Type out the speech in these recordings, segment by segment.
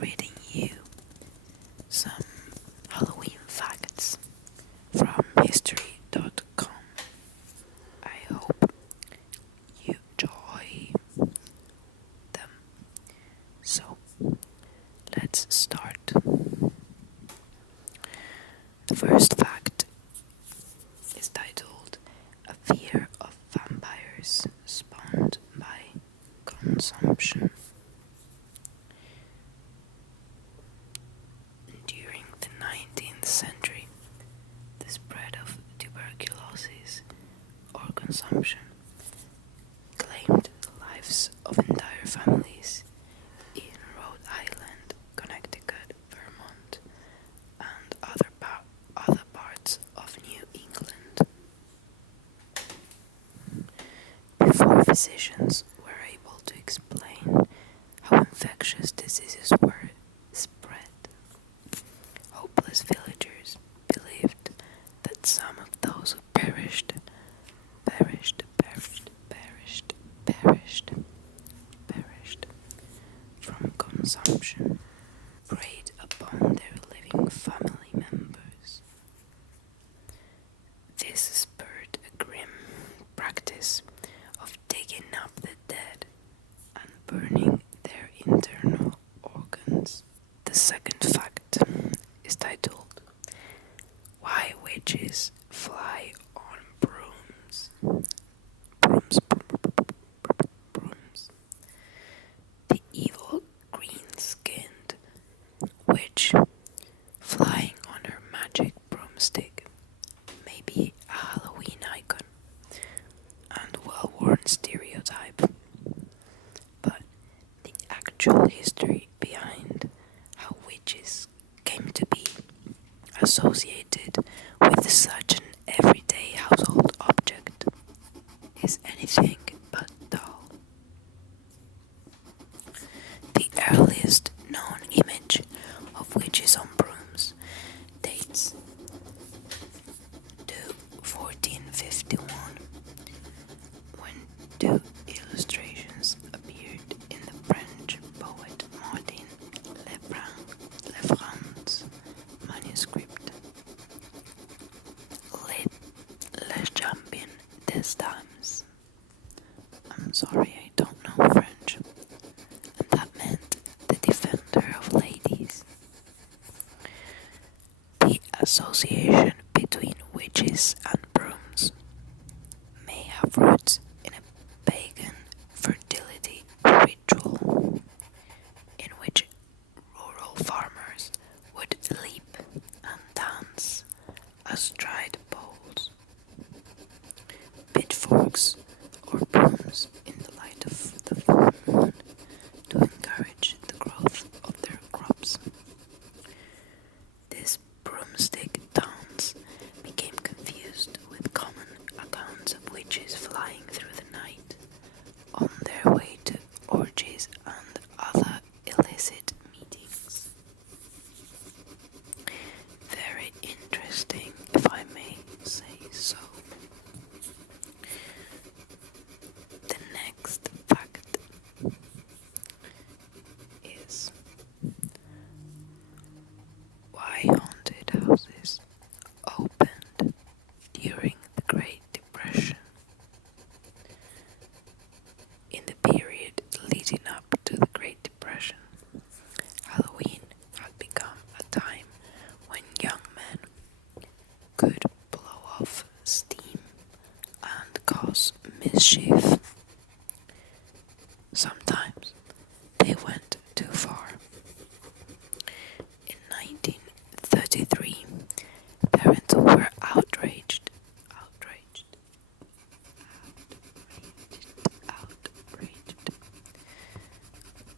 reading you some Halloween facts from history.com. I hope you enjoy them. So, let's start. The first fact is titled "A Fear of Vampires Spawned by Consumption." During the 19th century, the spread of tuberculosis or consumption claimed the lives of entire families in Rhode Island, Connecticut, Vermont, and other parts of New England. Before physicians were able to explain how infectious diseases were spread, hopeless villagers believed that some of those who perished from consumption preyed upon their living family members. This spurred a grim practice of digging up the dead and burning their internal organs. The second fact is titled "Why Witches Fly on Brooms." Brooms. The evil green-skinned witch flying on her magic broomstick may be a Halloween icon and well-worn stereotype, but the actual history behind how witches came to be associated with such an everyday household object is anything but dull. The earliest known image of witches on brooms dates to 1451, when two illustrations appeared in the French poet Martin Lefran's manuscript, Le Champion des Dames. I'm sorry, I don't know French, and that meant the defender of ladies. The association between witches and brooms may have roots in a pagan fertility ritual in which rural farmers would leap and dance astride poles, pitchforks, or brooms in the light of the full moon to encourage the growth of their crops. This broomstick dance became confused with common accounts of witches flying through the night on their way to orgies and other illicit meetings. Very interesting, if I may say so. The next fact is why haunted houses opened during the Great Depression. In the period leading up to the Great Depression, Halloween had become a time when young men could blow off steam and cause mischief. Sometimes they went too far. In 1933, parents were outraged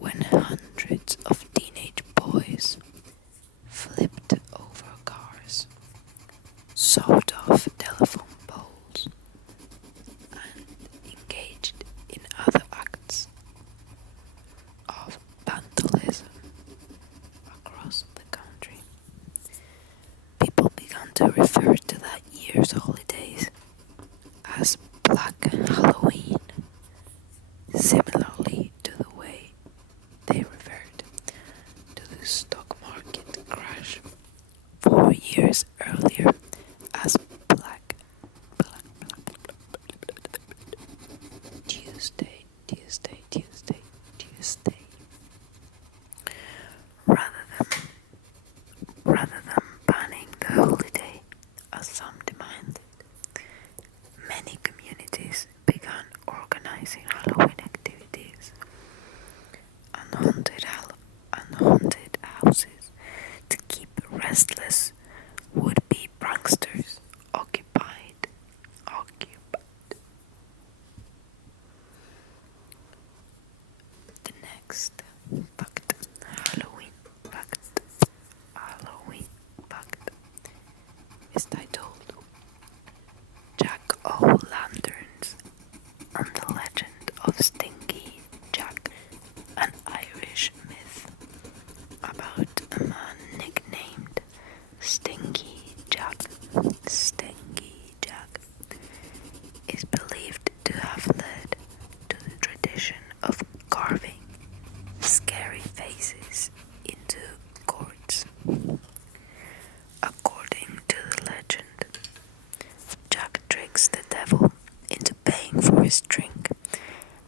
when hundreds of teenage boys flipped over cars, sawed off telephone poles, and engaged in other acts of vandalism across the country. People began to refer to that year's holidays as Black Halloween, similarly to the way they referred Next fact. Halloween fact. Halloween fact is titled Jack-o'-lanterns and the legend of Stinky Jack, an Irish myth about a man nicknamed Stinky Jack. Stinky Jack is believed to have led to the tradition of carving scary faces into courts. According to the legend, Jack tricks the devil into paying for his drink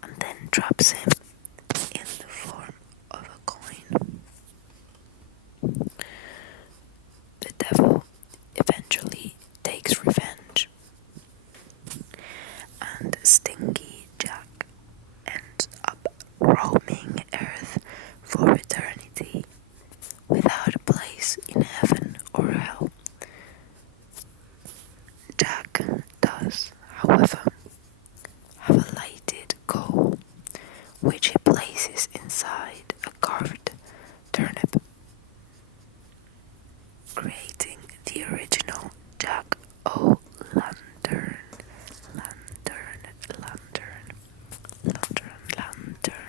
and then traps him in the form of a coin. The devil eventually takes revenge, and Stinky Jack ends up roaming Earth for eternity without a place in heaven or hell. Jack does, however, have a lighted coal which he places inside a carved turnip, creating the original Jack-o'-lantern. Lantern.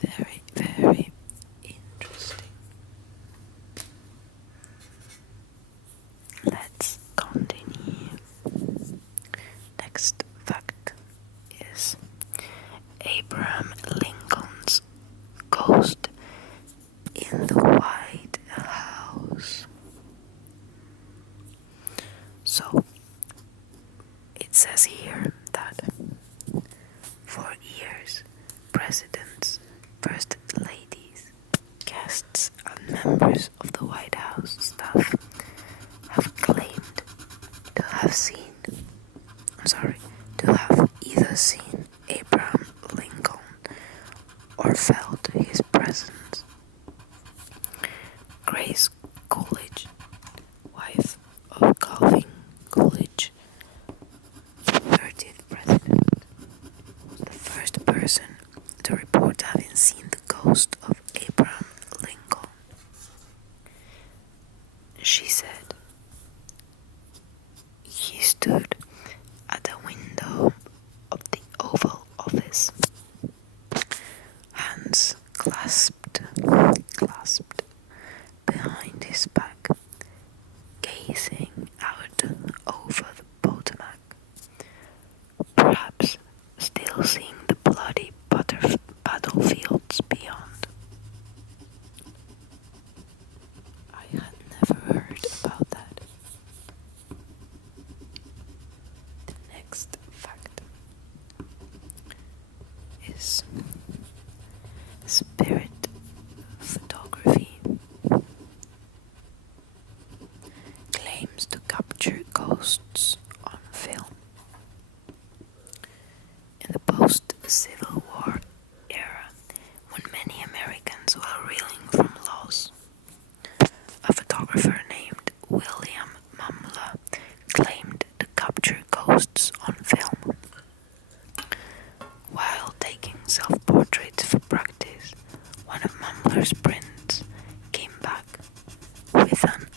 Very, very interesting. Let's continue. Next fact is Abraham Lincoln's ghost in the White House. So, it says here that for years, presidents, first ladies, guests, and members of the White House staff have claimed to have either seen Abraham Lincoln or felt his presence. Grace Coolidge, wife of Calvin Coolidge, 30th president, was the first person to report having seen the ghost of Abraham Lincoln. She said, "He stood at the window of the Oval Office, hands clasped behind his back, gazing out over the Potomac, perhaps still seeing the bloody battlefields beyond." I had never heard about that. The next fact is spirit photography claims to capture ghosts on film. In the post-Civil War era, when many Americans were reeling from loss, a photographer named William Mumler claimed to capture ghosts on film. While taking self-portraits for practice, one of Mumler's prints came back with an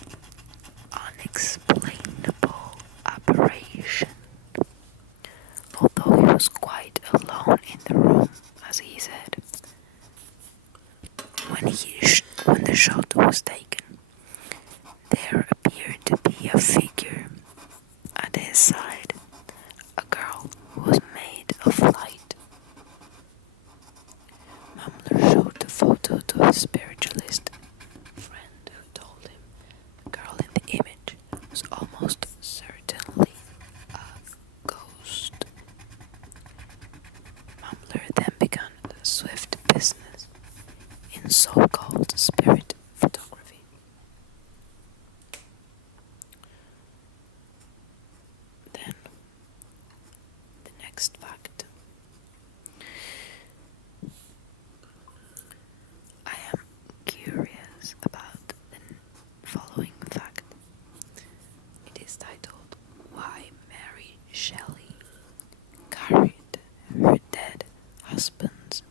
unexplainable aberration. Although he was quite alone in the room, as he said, when the shot was taken, there appeared to be a figure at his side, a girl who was made of light. Mumler showed the photo to his spiritualist friend, who told him the girl in the image was almost certainly a ghost. Mumler then began a swift business in so-called spirit photography. Then, the next fact. I am curious about the following fact. It is titled, "Why Mary Shelley Carried Her Dead Husband's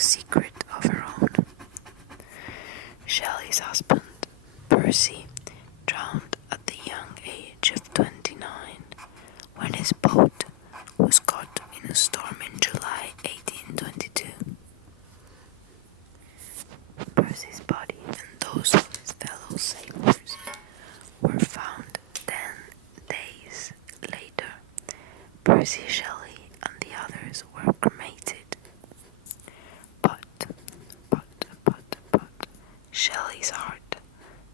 dark secret of her own. Shelley's husband, Percy, drowned at the young age of 29 when his boat was caught in a storm in July 1822. Percy's body and those of his fellow sailors were found 10 days later. Percy Shelley and the others were cremated. But, Shelley's heart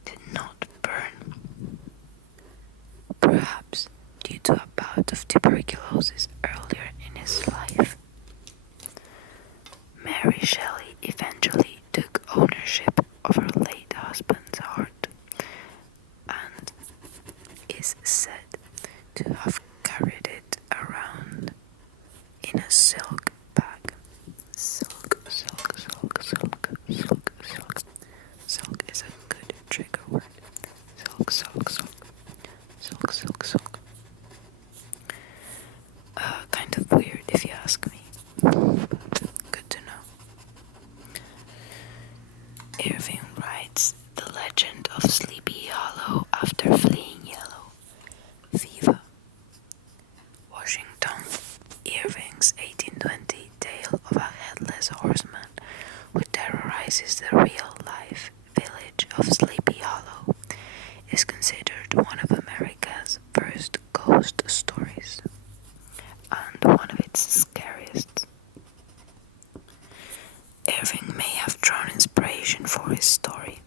did not burn. Perhaps due to a bout of tuberculosis earlier in his life. Mary Shelley eventually took ownership of her late husband's heart and is said to have carried it around in a silk bag. Silk is a good trigger word. Silk. Kind of weird if you ask me, but good to know. Irving writes the legend of Sleepy Hollow after fleeing yellow fever. Washington Irving's 1820 tale of a headless horseman who terrorizes the real-life village of Sleepy Hollow is considered one of America's first ghost stories and one of its scariest. Irving may have drawn inspiration for his story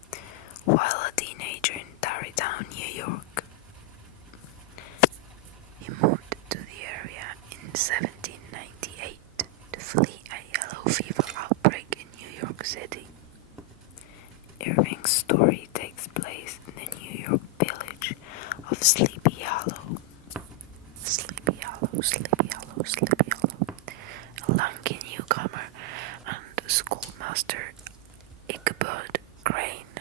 while a teenager in Tarrytown, New York. He moved to the area in 1798 to flee a yellow fever outbreak in New York City. Irving's story takes place in the New York village of Sleepy Hollow. Sleepy Hollow. A lanky newcomer and schoolmaster Ichabod Crane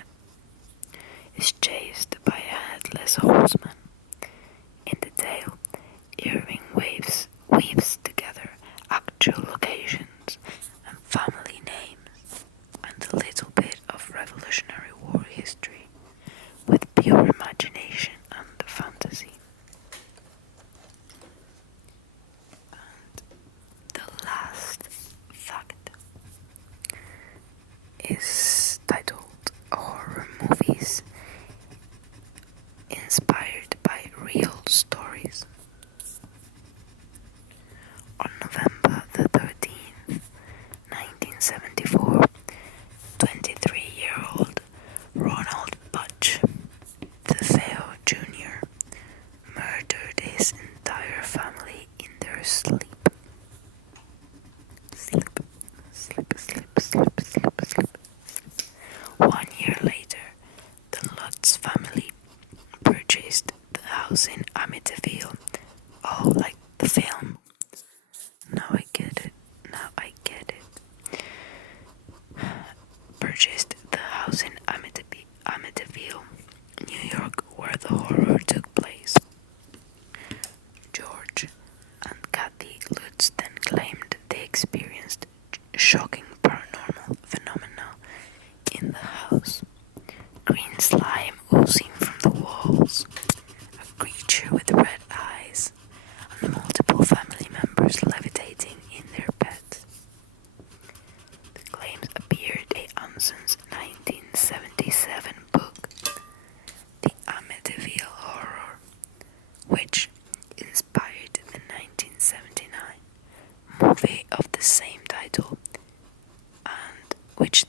is chased by a headless horseman. In the tale, Irving weaves together actual locations and family names and a little bit of Revolutionary War history with pure imagination and fantasy. And the last fact is titled Horror Movies Inspired by Real Stories. On November the 13th, 1974, 23-year-old Ronald Butch DeFeo Jr. murdered his entire family in their sleep. 1 year later, the Lutz family purchased the house in Amityville. Oh, like the film. Now I get it. Purchased the house in Amityville, New York, where the horror took place. George and Kathy Lutz then claimed they experienced shocking paranormal phenomena in the house. Green slime oozing from the walls, a creature with red eyes, and multiple family members levitating in their beds. The claims appeared in Anson's 1977 book, The Amityville Horror, which inspired the 1979 movie of the same title, and which